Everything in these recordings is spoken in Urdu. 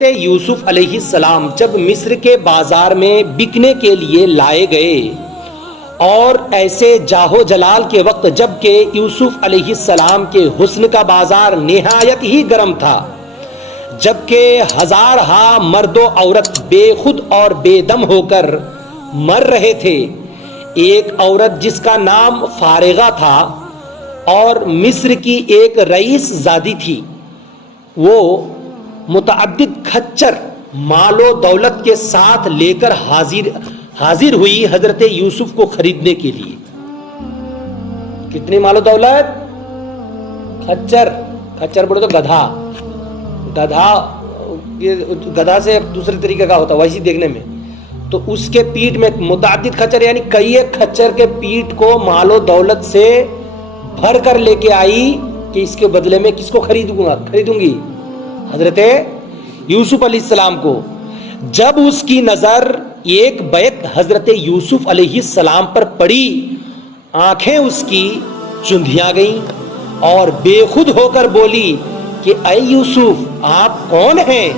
یوسف علیہ السلام جب مصر کے بازار میں بکنے کے لیے لائے گئے اور ایسے جاہو جلال کے وقت جب کہ یوسف علیہ السلام کے حسن کا بازار نہایت ہی گرم تھا، جبکہ ہزارہا مرد و عورت بے خود اور بے دم ہو کر مر رہے تھے، ایک عورت جس کا نام فارغہ تھا اور مصر کی ایک رئیس زادی تھی، وہ متعدد کھچر مال و دولت کے ساتھ لے کر حاضر ہوئی حضرت یوسف کو خریدنے کے لیے۔ کتنی مال و دولت؟ کھچر بولے تو گدھا سے دوسرے طریقے کا ہوتا ویسی دیکھنے میں، تو اس کے پیٹھ میں متعدد کھچر یعنی کئی ایک کھچر کے پیٹھ کو مال و دولت سے بھر کر لے کے آئی کہ اس کے بدلے میں کس کو خریدوں گی؟ حضرت یوسف علیہ السلام کو۔ جب اس کی نظر ایک بیت حضرت یوسف علیہ السلام پر پڑی، آنکھیں اس کی چندھیاں گئیں اور بے خود ہو کر بولی کہ اے یوسف، آپ کون ہیں؟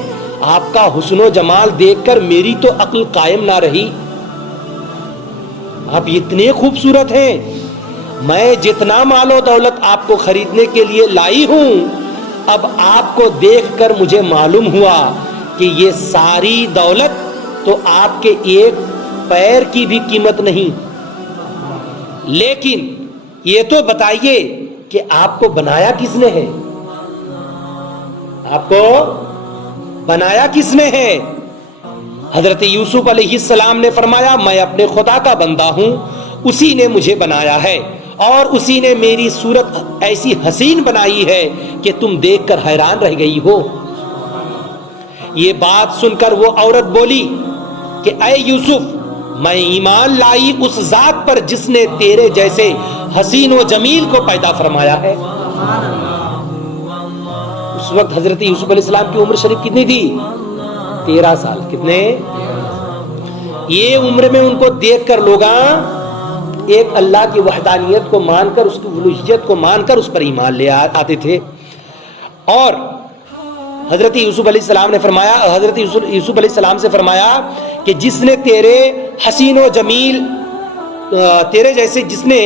آپ کا حسن و جمال دیکھ کر میری تو عقل قائم نہ رہی، آپ اتنے خوبصورت ہیں، میں جتنا مال و دولت آپ کو خریدنے کے لیے لائی ہوں، اب آپ کو دیکھ کر مجھے معلوم ہوا کہ یہ ساری دولت تو آپ کے ایک پیر کی بھی قیمت نہیں، لیکن یہ تو بتائیے کہ آپ کو بنایا کس نے ہے؟ آپ کو بنایا کس نے ہے؟ حضرت یوسف علیہ السلام نے فرمایا، میں اپنے خدا کا بندہ ہوں، اسی نے مجھے بنایا ہے اور اسی نے میری صورت ایسی حسین بنائی ہے کہ تم دیکھ کر حیران رہ گئی ہو۔ یہ بات سن کر وہ عورت بولی کہ اے یوسف، میں ایمان لائی اس ذات پر جس نے تیرے جیسے حسین و جمیل کو پیدا فرمایا ہے۔ اس وقت حضرت یوسف علیہ السلام کی عمر شریف کتنی تھی؟ 13 سال۔ کتنے؟ یہ عمر میں ان کو دیکھ کر لوگ ایک اللہ کی وحدانیت کو مان کر، اس کی الوہیت کو مان کر اس پر ایمان لے آتے تھے۔ اور حضرت یوسف علیہ السلام نے فرمایا، حضرت یوسف علیہ السلام سے فرمایا کہ جس نے تیرے حسین و جمیل تیرے جیسے جس نے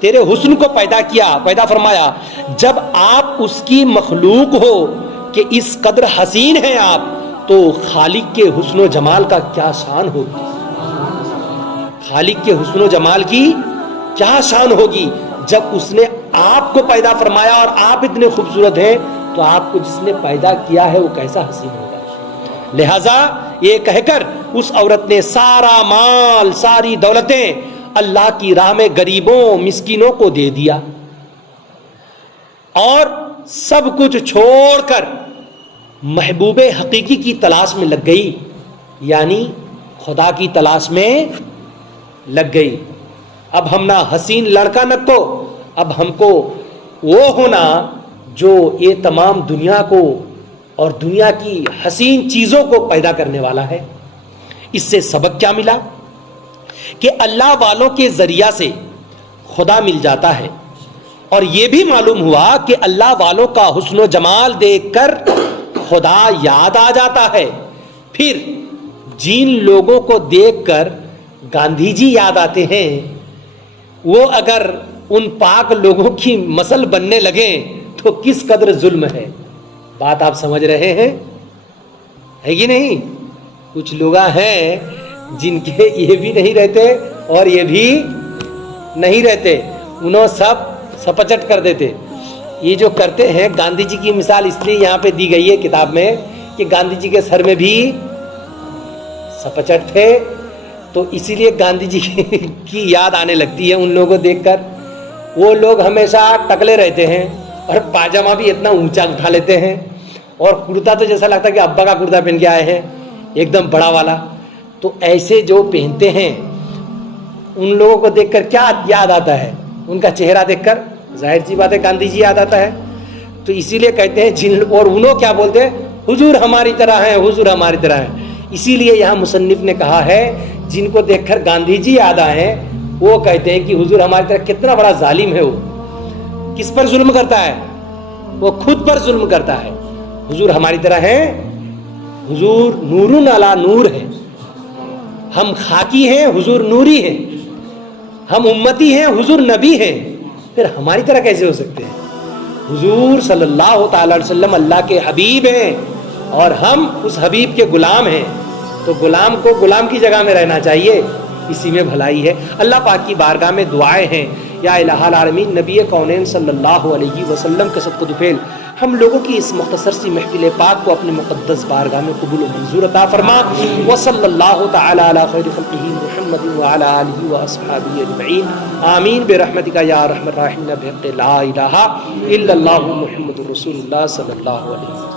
تیرے حسن کو پیدا فرمایا، جب آپ اس کی مخلوق ہو کہ اس قدر حسین ہیں آپ، تو خالق کے حسن و جمال کا کیا شان ہوگی؟ خالق کے حسن و جمال کی کیا شان ہوگی جب اس نے آپ کو پیدا فرمایا اور آپ اتنے خوبصورت ہیں، تو آپ کو جس نے پیدا کیا ہے وہ کیسا حسین ہوگا۔ لہذا یہ کہہ کر اس عورت نے سارا مال، ساری دولتیں اللہ کی راہ میں غریبوں مسکینوں کو دے دیا اور سب کچھ چھوڑ کر محبوب حقیقی کی تلاش میں لگ گئی، یعنی خدا کی تلاش میں لگ گئی۔ اب ہم نہ حسین لڑکا نکو، اب ہم کو وہ ہونا جو یہ تمام دنیا کو اور دنیا کی حسین چیزوں کو پیدا کرنے والا ہے۔ اس سے سبق کیا ملا کہ اللہ والوں کے ذریعہ سے خدا مل جاتا ہے، اور یہ بھی معلوم ہوا کہ اللہ والوں کا حسن و جمال دیکھ کر خدا یاد آ جاتا ہے۔ پھر جن لوگوں کو دیکھ کر گاندھی جی یاد آتے ہیں، وہ اگر ان پاک لوگوں کی مثل بننے لگیں تو کس قدر ظلم ہے۔ بات آپ سمجھ رہے ہیں ہے کہ نہیں؟ کچھ لوگ ہیں جن کے یہ بھی نہیں رہتے اور یہ بھی نہیں رہتے، انہوں سب سپچٹ کر دیتے۔ یہ جو کرتے ہیں، گاندھی جی کی مثال اس لیے یہاں پہ دی گئی ہے کتاب میں کہ گاندھی جی کے سر میں بھی سپچٹ تھے، تو اسی لیے گاندھی جی کی یاد آنے لگتی ہے ان لوگوں کو دیکھ کر۔ وہ لوگ ہمیشہ ٹکلے رہتے ہیں اور پاجامہ بھی اتنا اونچا اٹھا لیتے ہیں، اور کرتا تو جیسا لگتا ہے کہ ابا کا کرتا پہن کے آئے ہیں، ایک دم بڑا والا۔ تو ایسے جو پہنتے ہیں ان لوگوں کو دیکھ کر کیا یاد آتا ہے؟ ان کا چہرہ دیکھ کر ظاہر سی بات ہے گاندھی جی یاد آتا ہے۔ تو اسی لیے کہتے ہیں اور انہوں کیا بولتے ہیں؟ حضور ہماری طرح ہیں، حضور ہماری طرح ہیں۔ اسی لیے یہاں مصنف نے کہا ہے جن کو دیکھ کر گاندھی جی یاد آئے، وہ کہتے ہیں کہ حضور ہماری طرح۔ کتنا بڑا ظالم ہے وہ، کس پر ظلم کرتا ہے؟ وہ خود پر ظلم کرتا ہے۔ حضور ہماری طرح ہیں، حضور نور علی نور ہے. ہم خاکی ہیں، حضور نوری ہیں. ہم امتی ہیں، حضور نبی ہیں. پھر ہماری طرح کیسے ہو سکتے ہیں؟ حضور صلی اللہ تعالی علیہ وسلم اللہ کے حبیب ہیں اور ہم اس حبیب کے غلام ہیں. تو غلام کو غلام کی جگہ میں رہنا چاہیے، اسی میں بھلائی ہے. اللہ پاک کی بارگاہ میں دعائیں ہیں. یا الہ العالمین نبی کونین صلی اللہ علیہ وسلم کے صدقہ دفعل ہم لوگوں کی اس مختصر سی محفل پاک کو اپنے مقدس بارگاہ میں قبول و منظور عطا فرما. وصلی اللہ تعالی علی خیر خلقہ محمد وعلی آلہ واصحابہ اجمعین. آمین برحمتک یا ارحم الراحمین بحق لا الہ الا اللہ محمد رسول اللہ صلی اللہ علیہ وسلم.